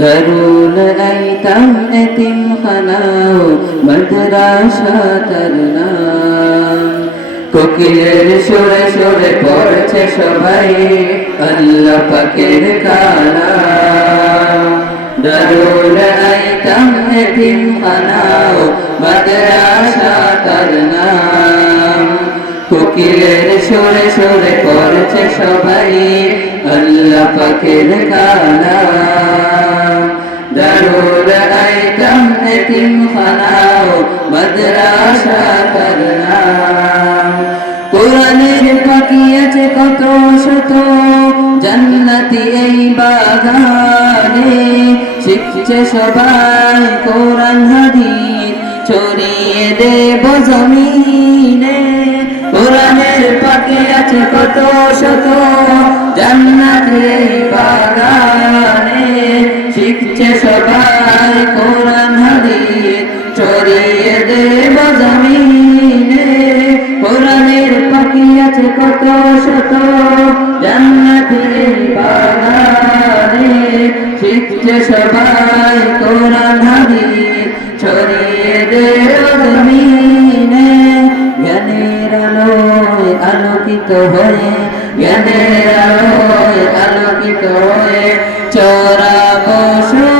দারুল আইতাম এতিম খানাও মাদ্রাসা তার নাম কোকিলের সুরে সুরে পড়ছে সবাই, আল্লাহ পাকের কালাম দারুল আইতাম এতিম খানাও মাদ্রাসা তার নাম কোকিলের সুরে সুরে পড়ছে সবাই, আল্লাহ পাকের কালাম খানাও মাদ্রাসা তার নাম কোরআনের পাখি আছে কত শত। জান্নাতি এই বাগানে শিখছে সবাই কোরআন, হাদিস ছড়িয়ে দেব জমিনে। কোরআনের পাখি আছে কত শত। জান্নাতি এই বাগানে শিখছে সবাই কোরআন জমিনে কোরআনের পাখি আছে কত শত। জান্নাতের বাগানে শিখছে সবাই কোরআন হাদিস ছড়িয়ে জমিনে। জ্ঞানের আলোয় আলোকিত হয়ে, জ্ঞানের আলোয় আলোকিত হয়ে চড়াবো সোনা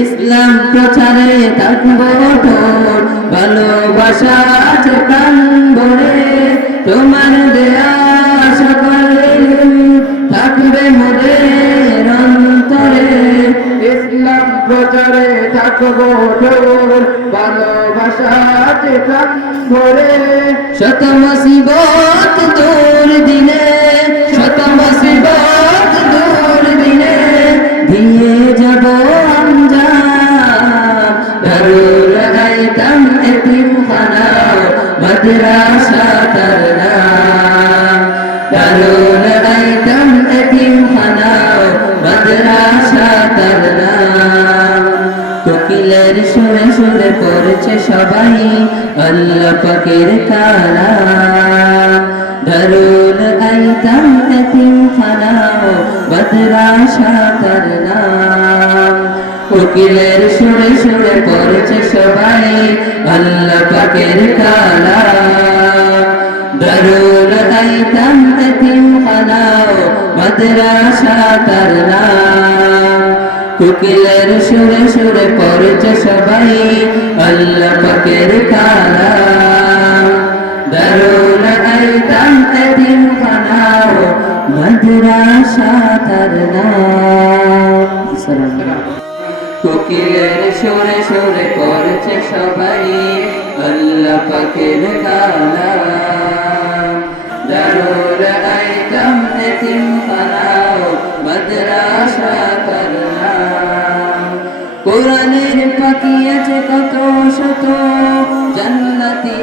ইসলাম প্রচারে থাকব ভালোবাসা আছে প্রাণ ভরে। তোমার দেয়া সকল থাকবে মোদের অন্তরে। ইসলাম প্রচারে থাকব তোর ভালোবাসা আছে প্রাণ ভরে। শত মুসিবত কোকিলের সুরে সুরে পড়ছে সবাই আল্লাহ পাকের কালাম দারুল আইতাম এতিম খানাও মাদ্রাসা তার নাম কোকিলের সুরে সুরে পড়ছে সবাই, আল্লাহ পাকের কালাম দারুল আইতাম এতিম খানাও মাদ্রাসা তার নাম কোকিলের সুরে সুরে পড়ছে সবাই, আল্লাহ পাকের কালাম দারুল আইতাম এতিম খানাও মাদ্রাসা তার নাম। কোকিলের সুরে সুরে পড়ছে সবাই। আল্লাহ পাকের কালাম। দারুল আইতাম এতিম খানাও মাদ্রাসা তার নাম কোরআনের পাখি আছে কত শত, জান্নাতি